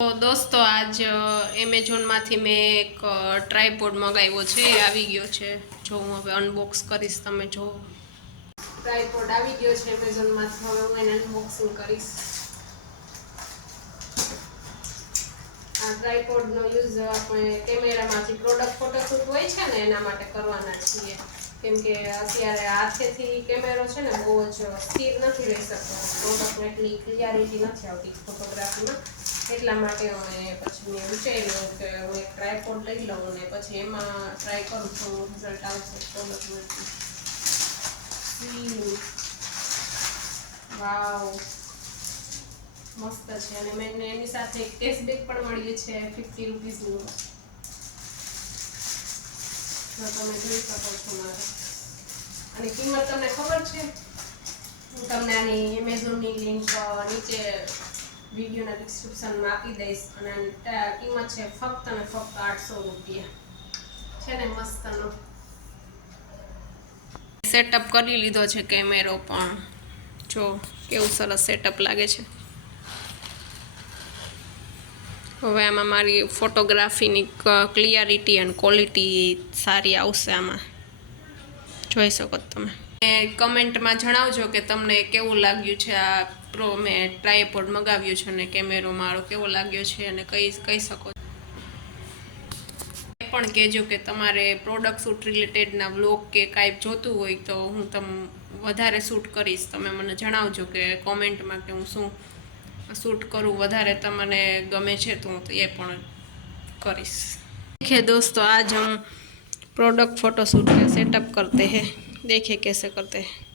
તો દોસ્તો આજ એમેઝોનમાંથી મેં એક ટ્રાયપોડ મંગાવ્યો છે, એ આવી ગયો છે. જો હું હવે અનબોક્સ કરીશ, તમે જો ટ્રાયપોડ આવી ગયો છે એમેઝોનમાંથી. હવે હું એને અનબોક્સિંગ કરીશ. આ ટ્રાયપોડનો યુઝ આપણે કેમેરામાંથી પ્રોડક્ટ ફોટોશૂટ હોય છે ને એના માટે કરવાના છીએ. કેમ કે અત્યારે હાથેથી કેમેરો છે ને બહુ જ સ્થિર નથી રહી શકતો, પ્રોડક્ટમાં એટલી ક્લિયરિટી નથી આવતી ફોટોગ્રાફીમાં. એટલા માટે પછી મેં વિચાર્યું કે હું એક ટ્રાયપોડ લઈ લઉં ને પછી એમાં ટ્રાય કરું છું રિઝલ્ટ આવશે પ્રોડક્ટમાંથી. વાવ, મસ્ત છે. અને મેં એની સાથે એક કેશબેક પણ મળ્યું છે 50 રૂપીસનું. તો તમે જોઈ શકો છો મારે. અને કિંમત તમને ખબર છે? હું તમને આની એમેઝોનની લિંક નીચે વિડીયોના ડિસ્ક્રિપ્શનમાં આપી દઈશ. અને કિંમત છે ફક્ત અને ફક્ત 800 રૂપિયા. છે ને મસ્તનો. સેટઅપ કરી લીધો છે કેમેરો પણ. જો કેવું સરસ સેટઅપ લાગે છે. હવે આમાં મારી ફોટોગ્રાફીની ક્લિયરિટી અને ક્વોલિટી સારી આવશે આમાં. જોઈ શકો તમે. કમેન્ટમાં જણાવજો કે તમને કેવું લાગ્યું છે આ મેં ટ્રાયપોડ મંગાવ્યું છે અને કેમેરો મારો કેવો લાગ્યો છે, અને કહી શકો. એ પણ કહેજો કે તમારે પ્રોડક્ટ શૂટ રિલેટેડના વ્લોગ કે કાંઈ જોતું હોય તો હું વધારે શૂટ કરીશ. તમે મને જણાવજો કે કોમેન્ટમાં કે હું શું शूट करूँ वधारे तमने गमे छे तो हूँ ये पण करीश। देखिए दोस्तों, आज हम प्रोडक्ट फोटोशूट का सेटअप करते हैं। देखिए कैसे करते हैं।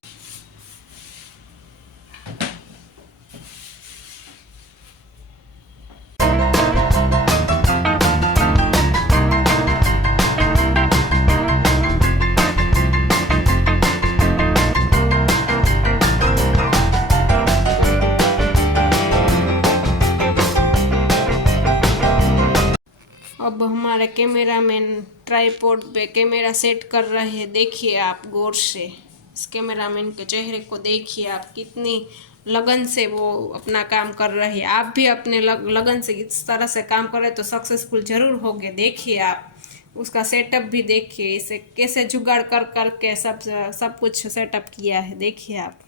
अब हमारे कैमरामैन ट्राइपॉड पे कैमरा सेट कर रहे हैं। देखिए आप गौर से इस कैमरामैन के चेहरे को देखिए आप, कितनी लगन से वो अपना काम कर रहे हैं। आप भी अपने लगन से इस तरह से काम करें तो सक्सेसफुल जरूर होगे। देखिए आप उसका सेटअप भी देखिए, इसे कैसे जुगाड़ कर करके सब कुछ सेटअप किया है। देखिए आप।